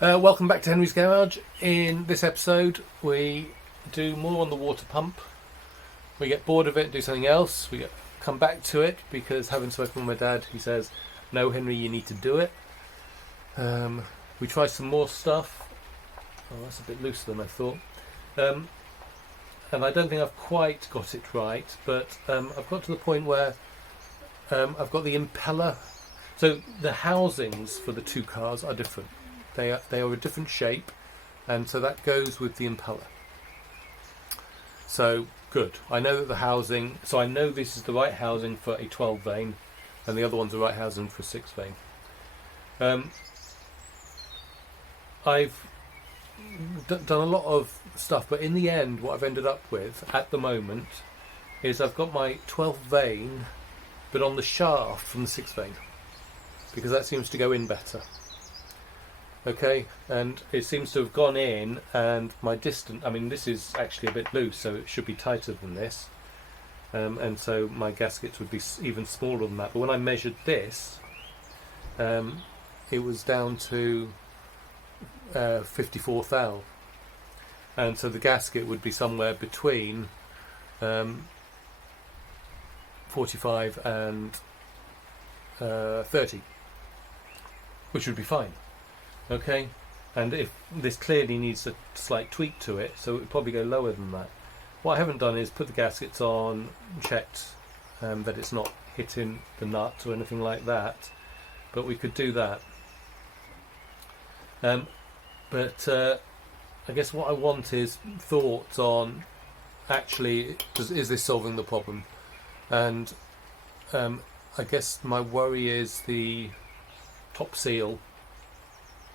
Welcome back to Henry's Garage. In this episode we do more on the water pump. We get bored of it, do something else. Come back to it because, having spoken with my dad, he says, no Henry, you need to do it. We try some more stuff. Oh, that's a bit looser than I thought. And I don't think I've quite got it right, but I've got to the point where I've got the impeller. So the housings for the two cars are different. They are a different shape, and so that goes with the impeller. So good. I know that the housing. So I know this is the right housing for a 12 vane, and the other one's the right housing for a 6 vane. I've done a lot of stuff, but in the end, what I've ended up with at the moment is I've got my 12 vane, but on the shaft from the 6 vane, because that seems to go in better. Okay, and it seems to have gone in, and my distance, I mean, this is actually a bit loose, so it should be tighter than this, and so my gaskets would be even smaller than that. But when I measured this, it was down to 54 thou, and so the gasket would be somewhere between 45 and 30, which would be fine. Okay, and if this clearly needs a slight tweak to it, so it would probably go lower than that. What I haven't done is put the gaskets on, checked that it's not hitting the nut or anything like that, but we could do that. But I guess what I want is thoughts on, actually, is this solving the problem? And I guess my worry is the top seal.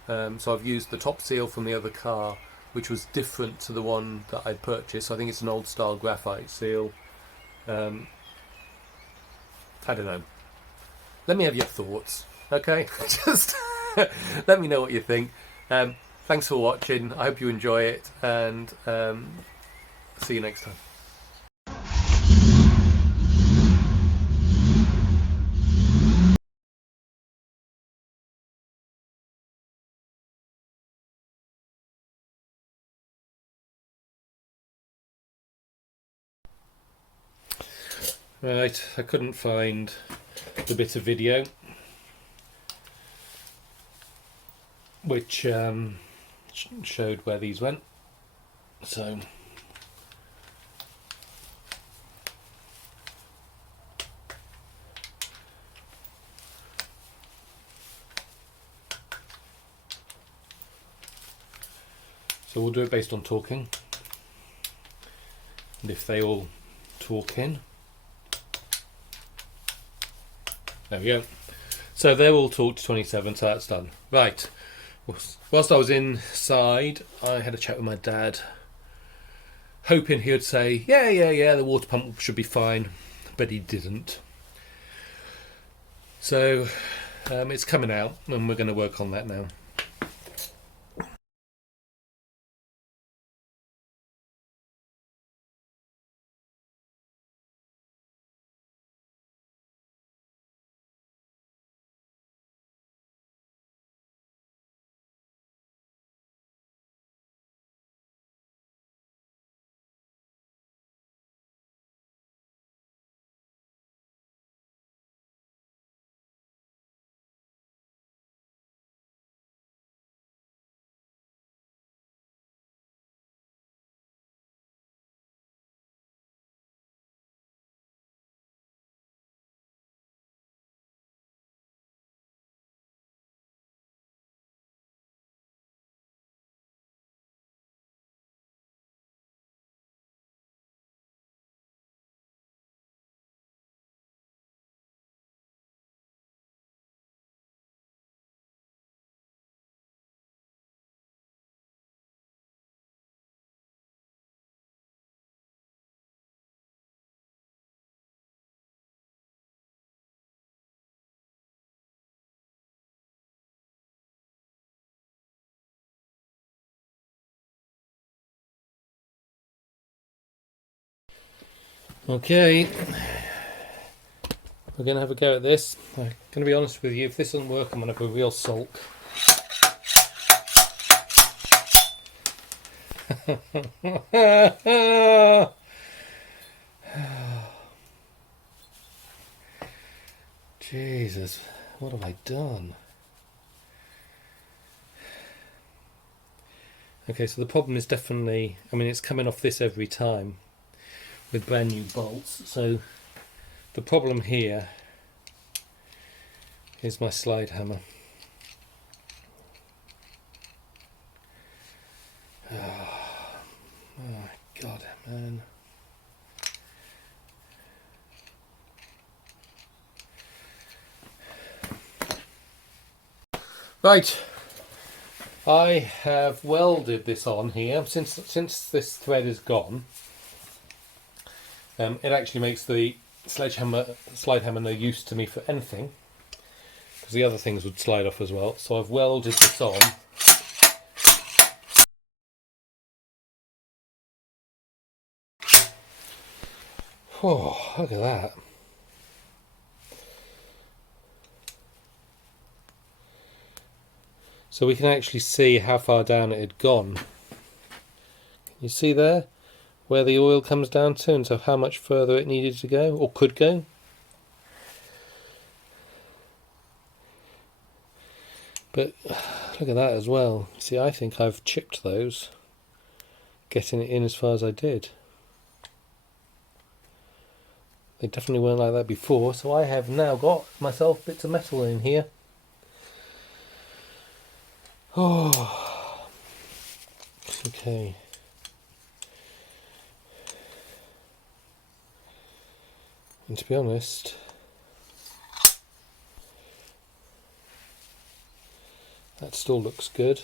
So I've used the top seal from the other car, which was different to the one that I'd purchased. I think it's an old style graphite seal. I don't know. Let me have your thoughts, okay? Just let me know what you think. Thanks for watching. I hope you enjoy it, and see you next time. Right, I couldn't find the bit of video which showed where these went, so we'll do it based on talking, and if they all talk in. There we go. So they're all talked to 27, so that's done. Right. Whilst I was inside, I had a chat with my dad, hoping he would say, yeah, the water pump should be fine, but he didn't. So it's coming out, and we're going to work on that now. Okay, we're going to have a go at this. I'm going to be honest with you, if this doesn't work, I'm going to have a real sulk. Jesus, what have I done? Okay, so the problem is definitely, I mean, it's coming off this every time with brand new bolts. So the problem here is my slide hammer. Oh my God, man. Right, I have welded this on here. Since this thread is gone, it actually makes the slide hammer no use to me for anything, because the other things would slide off as well. So I've welded this on. Oh, look at that. So we can actually see how far down it had gone. Can you see there where the oil comes down to, and so how much further it needed to go, or could go? But look at that as well. See, I think I've chipped those, getting it in as far as I did. They definitely weren't like that before, so I have now got myself bits of metal in here. Oh, okay. And to be honest, that still looks good.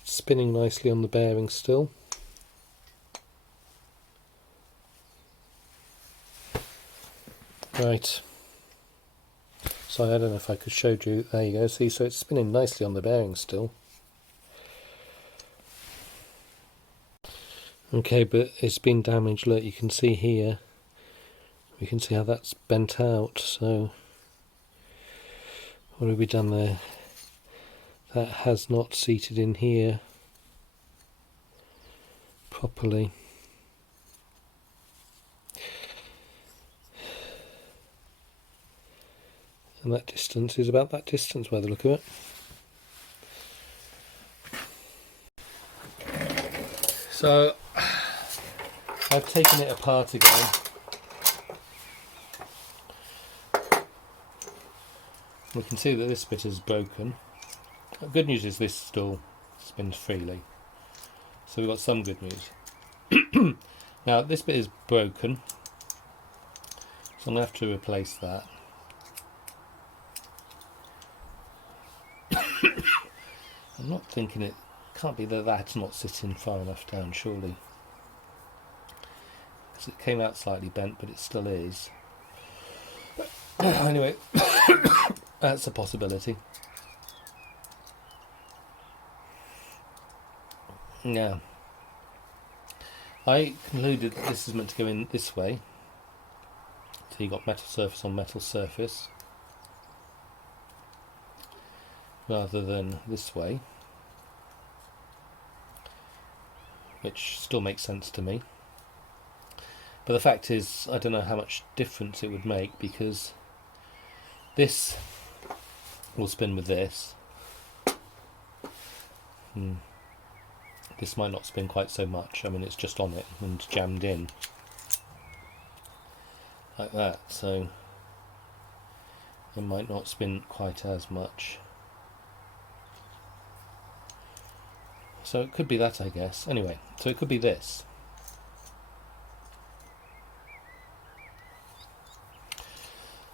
It's spinning nicely on the bearing still. Right. So I don't know if I could show you. There you go. See, so it's spinning nicely on the bearing still. Okay, but it's been damaged. Look, you can see here. You can see how that's bent out. So what have we done there? That has not seated in here properly. And that distance is about that distance by the look of it. So I've taken it apart again. We can see that this bit is broken. The good news is this still spins freely. So we've got some good news. Now this bit is broken, so I'm going to have to replace that. I'm not thinking it can't be that that's not sitting far enough down, surely. Because it came out slightly bent, but it still is. Anyway, that's a possibility. Yeah. I concluded that this is meant to go in this way. So you got metal surface on metal surface, rather than this way, which still makes sense to me. But the fact is, I don't know how much difference it would make, because this will spin with this. This might not spin quite so much. I mean, it's just on it and jammed in like that, so it might not spin quite as much. So it could be that, I guess. Anyway, so it could be this.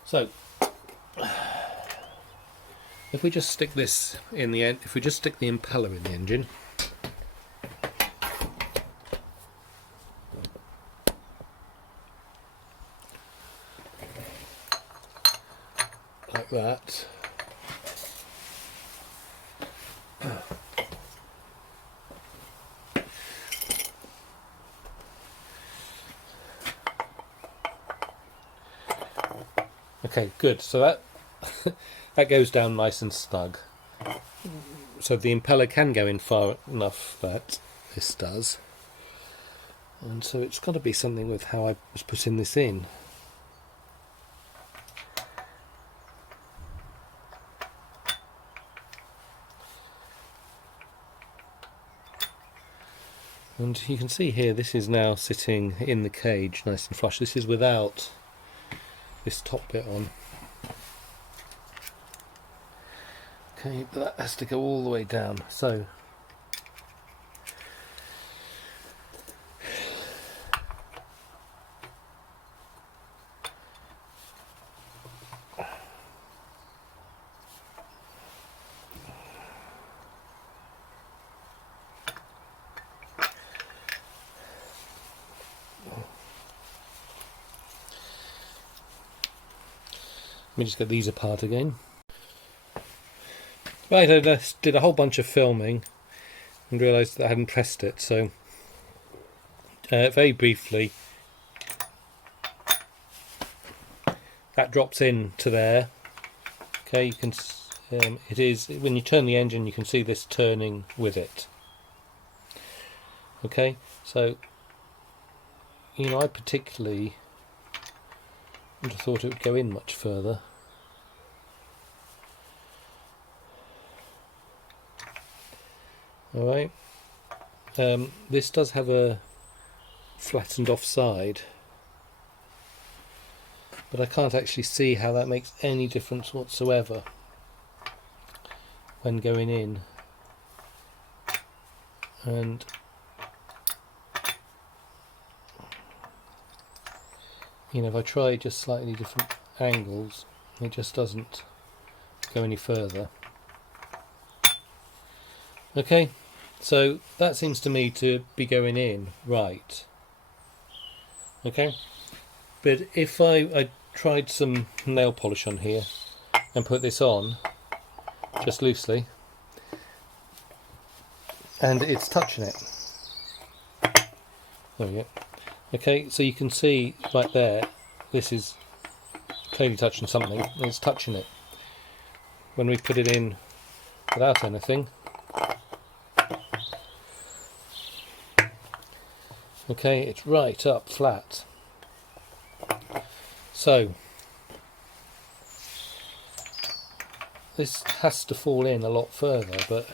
So if we just stick this in the end, if we just stick the impeller in the engine, like that. Okay, good. So that that goes down nice and snug. so the impeller can go in far enough that this does, and so it's got to be something with how I was putting this in. And you can see here this is now sitting in the cage nice and flush. This is without this top bit on. Okay, but that has to go all the way down. So let me just get these apart again. Right, I just did a whole bunch of filming and realised that I hadn't pressed it, so very briefly, that drops in to there. Okay, you can, it is, when you turn the engine you can see this turning with it. Okay, so, you know, I particularly would have thought it would go in much further. Alright, this does have a flattened off side, but I can't actually see how that makes any difference whatsoever when going in. And you know, if I try just slightly different angles, it just doesn't go any further. Okay, so that seems to me to be going in right. Okay, but if I tried some nail polish on here and put this on just loosely, and it's touching it. There we go. Okay, so you can see right there, this is clearly touching something, and it's touching it. When we put it in without anything, okay, it's right up flat. So this has to fall in a lot further, but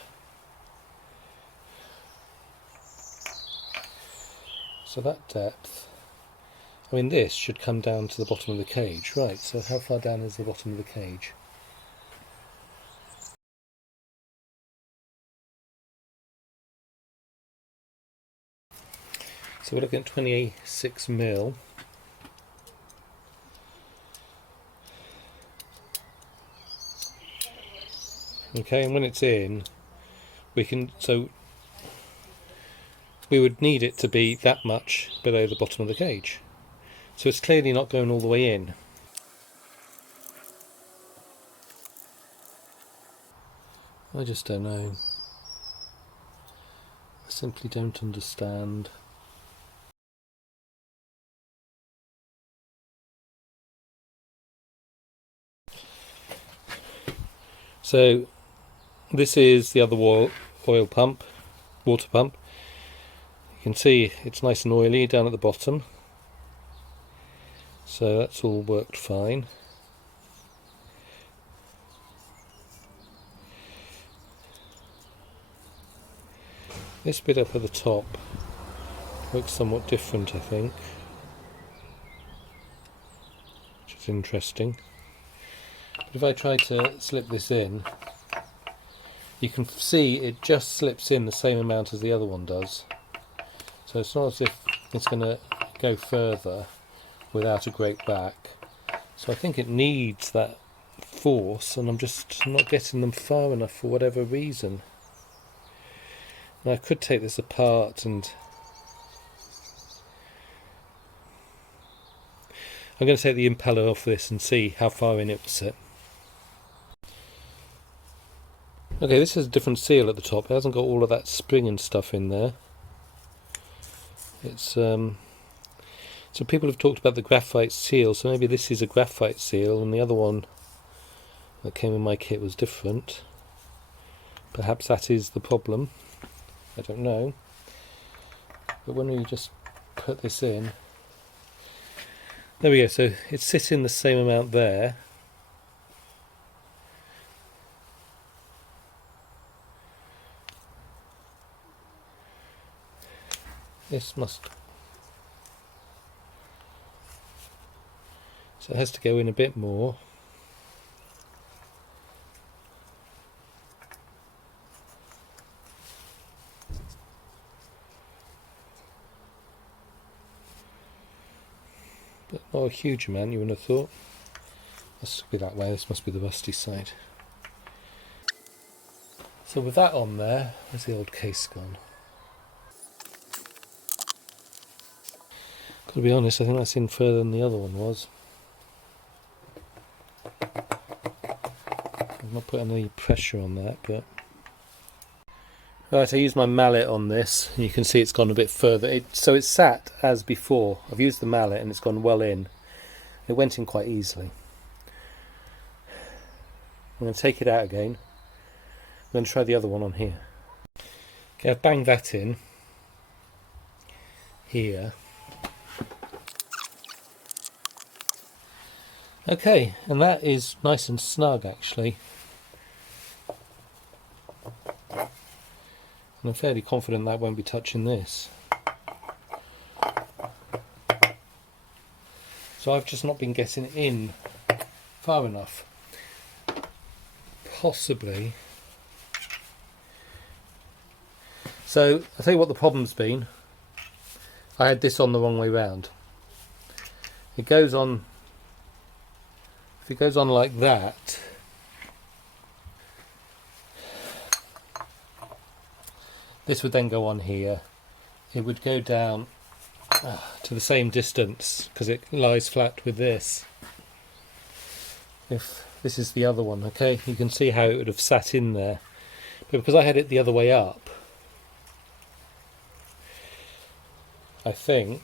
so that depth, I mean this should come down to the bottom of the cage, right? So how far down is the bottom of the cage? So we're looking at 26 mil. Okay, and when it's in, we can, so we would need it to be that much below the bottom of the cage. So it's clearly not going all the way in. I just don't know. I simply don't understand. So this is the other oil pump, water pump. You can see it's nice and oily down at the bottom. So that's all worked fine. This bit up at the top looks somewhat different, I think, which is interesting. But if I try to slip this in, you can see it just slips in the same amount as the other one does. So it's not as if it's going to go further without a great back. So I think it needs that force, and I'm just not getting them far enough for whatever reason. And I could take this apart and I'm going to take the impeller off this and see how far in it will sit. Okay, this has a different seal at the top. It hasn't got all of that spring and stuff in there. It's so people have talked about the graphite seal, so maybe this is a graphite seal and the other one that came in my kit was different. Perhaps that is the problem, I don't know. But when we just put this in, there we go, so it's sitting the same amount there. This must, so it has to go in a bit more. But not a huge amount, you would have thought. Must be that way, this must be the rusty side. So with that on there, where's the old case gone? To be honest, I think that's in further than the other one was. I'm not putting any pressure on that, but... Right, I used my mallet on this, and you can see it's gone a bit further. So it's sat as before. I've used the mallet and it's gone well in. It went in quite easily. I'm going to take it out again. I'm going to try the other one on here. Okay, I've banged that in here. Okay, and that is nice and snug actually. And I'm fairly confident that won't be touching this. So I've just not been getting in far enough. Possibly. So I'll tell you what the problem's been. I had this on the wrong way round. It goes on. If it goes on like that, this would then go on here. It would go down to the same distance because it lies flat with this. If this is the other one, okay, you can see how it would have sat in there. But because I had it the other way up, I think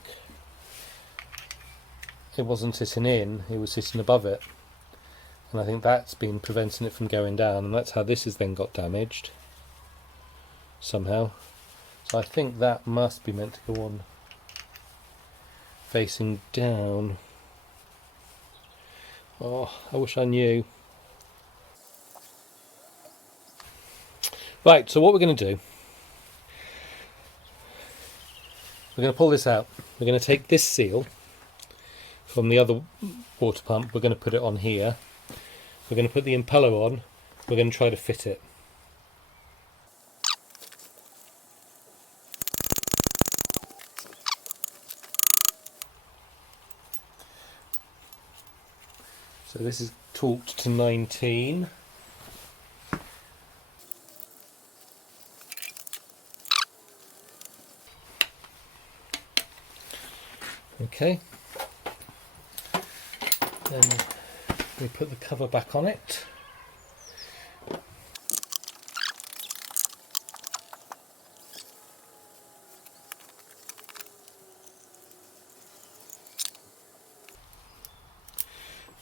it wasn't sitting in, it was sitting above it. And I think that's been preventing it from going down, and that's how this has then got damaged somehow. So I think that must be meant to go on facing down. Oh, I wish I knew. Right, so what we're going to do, we're going to pull this out. We're going to take this seal from the other water pump, we're going to put it on here. We're going to put the impeller on, we're going to try to fit it. So this is torqued to 19. Okay. Then we put the cover back on it.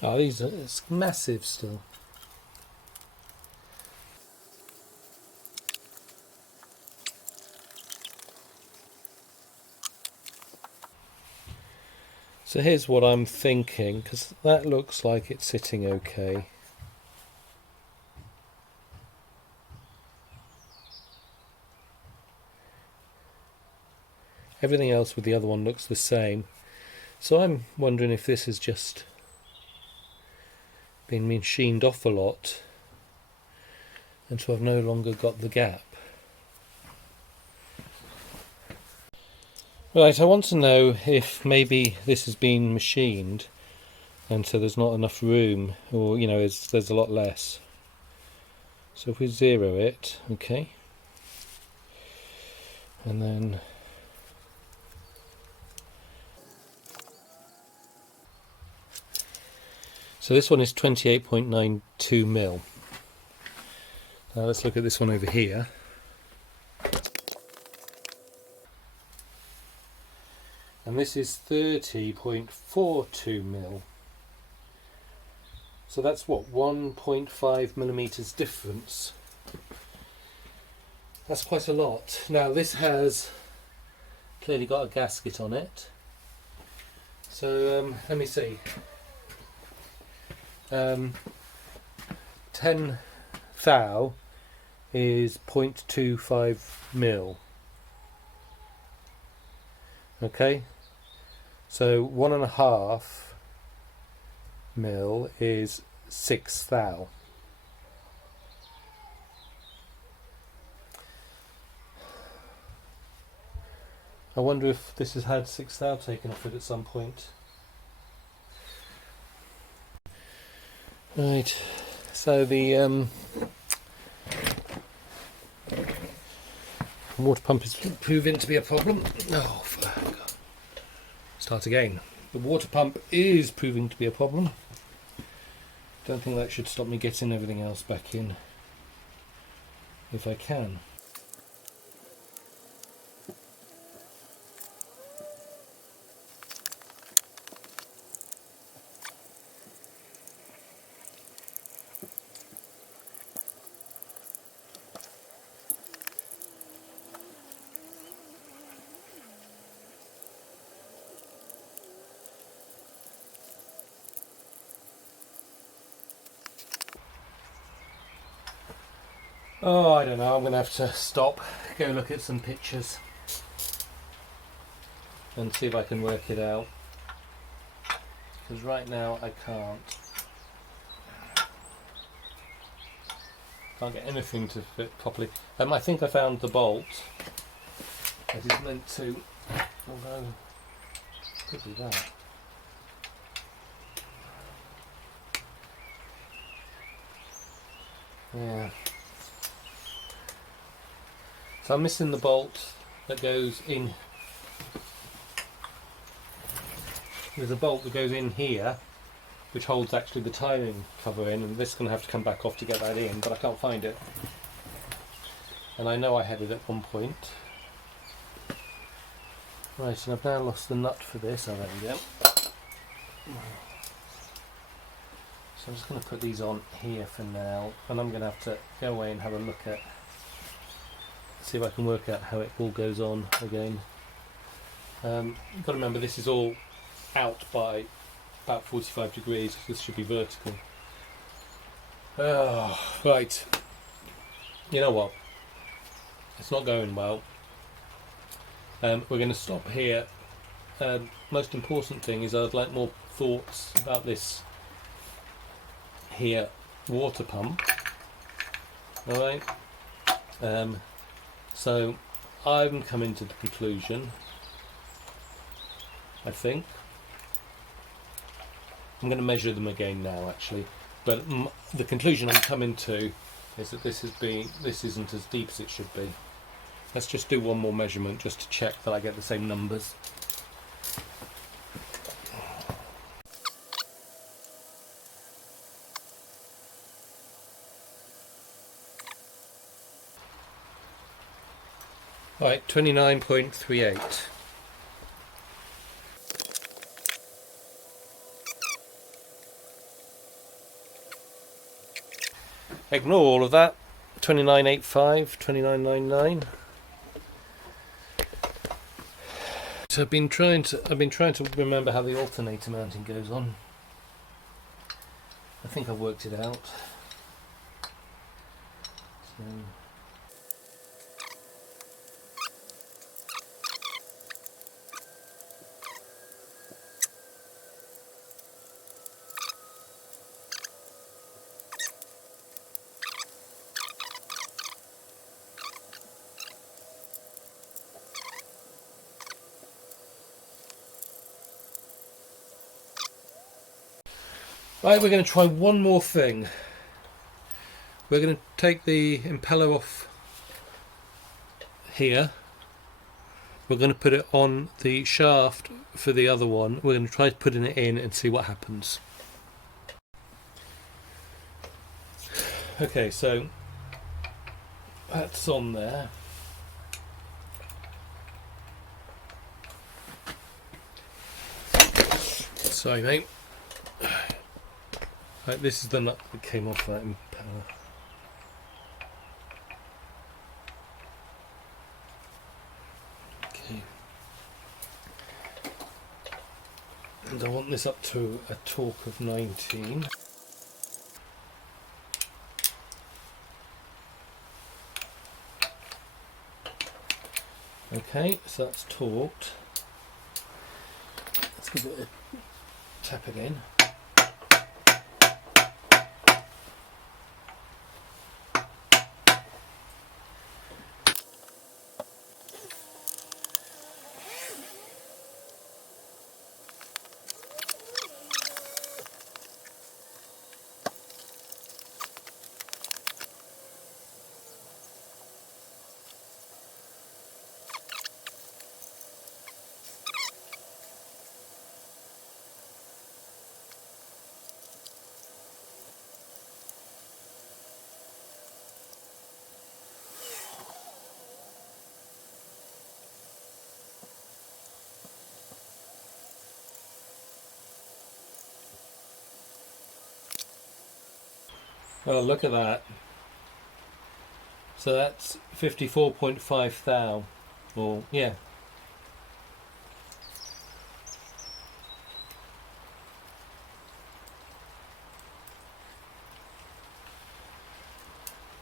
Oh, it's massive still. So here's what I'm thinking, because that looks like it's sitting okay. Everything else with the other one looks the same. So I'm wondering if this has just been machined off a lot and so I've no longer got the gap. Right, I want to know if maybe this has been machined and so there's not enough room, or there's a lot less. So if we zero it, okay, and then so this one is 28.92 mil. Now let's look at this one over here. And this is 30.42 mil. So that's what, 1.5 millimeters difference. That's quite a lot. Now this has clearly got a gasket on it. So let me see. 10 thou is 0.25 mil. Okay, so 1.5 mil is 6 thou. I wonder if this has had 6 thou taken off it at some point. Right, so the water pump is proving to be a problem. Oh, fuck. Start again. The water pump is proving to be a problem. Don't think that should stop me getting everything else back in if I can. Oh, I don't know, I'm going to have to stop, go look at some pictures and see if I can work it out, because right now I can't get anything to fit properly. I think I found the bolt that is meant to, although could be that. Yeah. So I'm missing the bolt that goes in. There's a bolt that goes in here, which holds actually the timing cover in, and this is going to have to come back off to get that in, but I can't find it. And I know I had it at one point. Right, and I've now lost the nut for this. Oh, there we go. So I'm just going to put these on here for now, and I'm going to have to go away and have a look at, see if I can work out how it all goes on again. You've got to remember this is all out by about 45 degrees, this should be vertical. Oh, right, you know what, it's not going well. We're going to stop here. Most important thing is I'd like more thoughts about this here water pump. Alright, so I'm coming to the conclusion, I think, I'm going to measure them again now actually, but the conclusion I'm coming to is that this isn't as deep as it should be. Let's just do one more measurement just to check that I get the same numbers. Right, 29.38. Ignore all of that. 29.85, 29.99. So I've been trying to remember how the alternator mounting goes on. I think I've worked it out. So right, we're going to try one more thing. We're going to take the impeller off here. We're going to put it on the shaft for the other one. We're going to try putting it in and see what happens. Okay, so that's on there. Sorry, mate. Right, this is the nut that came off that impeller. And I want this up to a torque of 19. Okay, so that's torqued. Let's give it a tap again. Oh, look at that. So that's 54.5 thou, or yeah.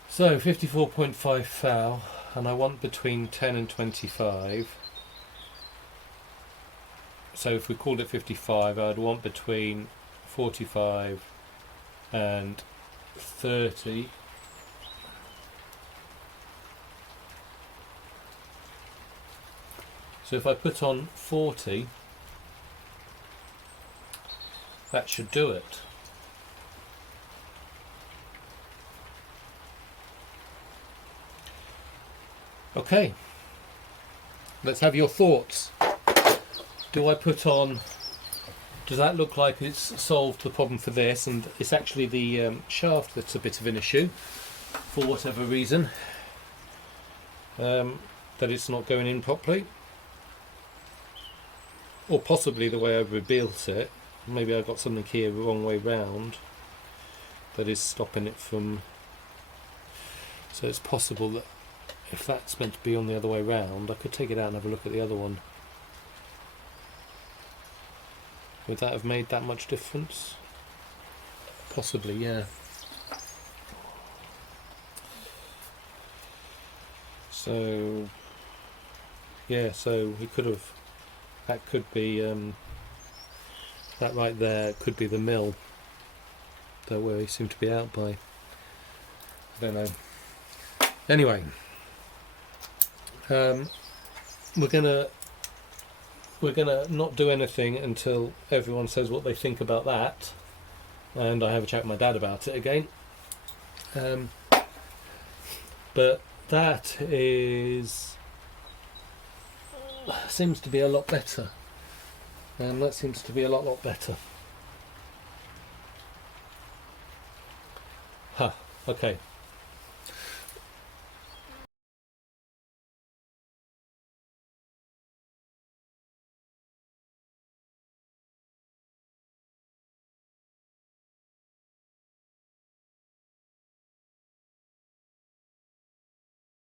So 54.5 thou, and I want between 10 and 25. So if we called it 55, I'd want between 45 and 30. So if I put on 40, that should do it. Okay, let's have your thoughts. Do I put on, does that look like it's solved the problem for this, and it's actually the shaft that's a bit of an issue for whatever reason, that it's not going in properly, or possibly the way I rebuilt it. Maybe I got something here the wrong way round that is stopping it from, so it's possible that if that's meant to be on the other way round, I could take it out and have a look at the other one. Would that have made that much difference? Possibly, yeah. So, yeah, so we could have, that could be, that right there could be the mill that we seem to be out by. I don't know. Anyway, we're gonna not do anything until everyone says what they think about that, and I have a chat with my dad about it again. But that seems to be a lot better. That seems to be a lot better. Okay.